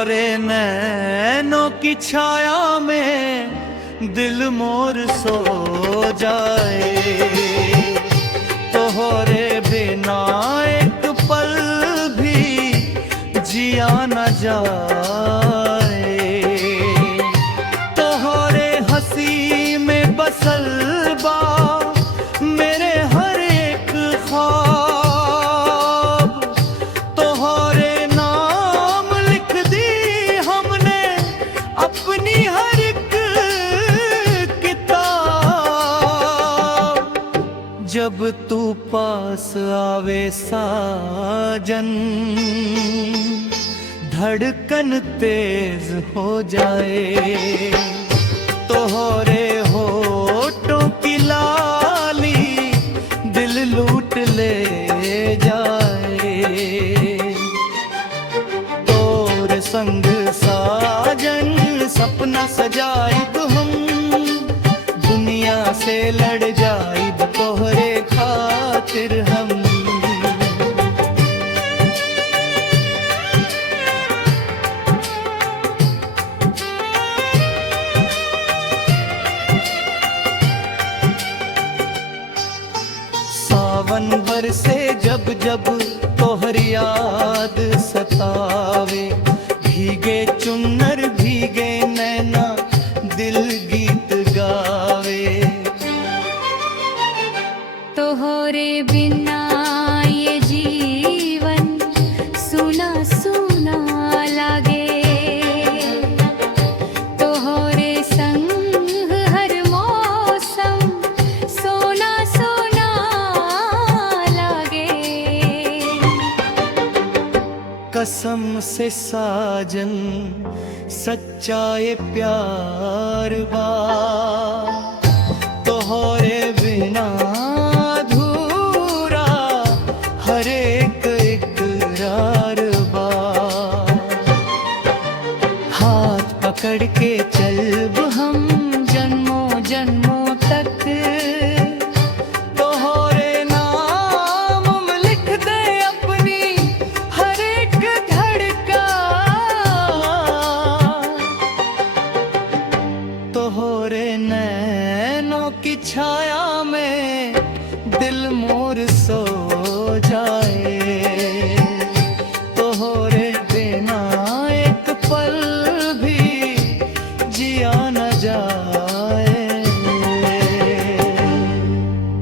तोहरे नैनों की छाया में दिल मोर सो जाए, तोहरे बिना एक पल भी जिया न जाए। तोहरे हंसी में बसल बा मेरे हर एक ख्वाब, तोहरे नाम लिख दी हमने अपनी हर एक किताब। जब तू पास आवे साजन धड़कन तेज हो जाए, तोहरे होठों की लाली दिल लूट ले जाए। तोर संग साजन सपना सजाइब हम, दुनिया से लड़ जाइब तोहरे खातिर हम। सावन बरसे जब जब तोहरी याद सतावे, भीगे चुन्नर भीगे नैना दिल गीत गावे। तोहरे बिना ये जीवन सुना सुना लागे, तोहरे संग हर मौसम सोना सोना लागे। कसम से साजन सच्चा ये प्यार बा, तोहरे बिना अधूरा हर एक इकरार बा। हाथ पकड़ के चलब हम जन्मों जन्मों तक, तोहरे नाम लिख दे अपनी हर एक धड़कन। तोहरे नैनों की छाया में दिल मोर सो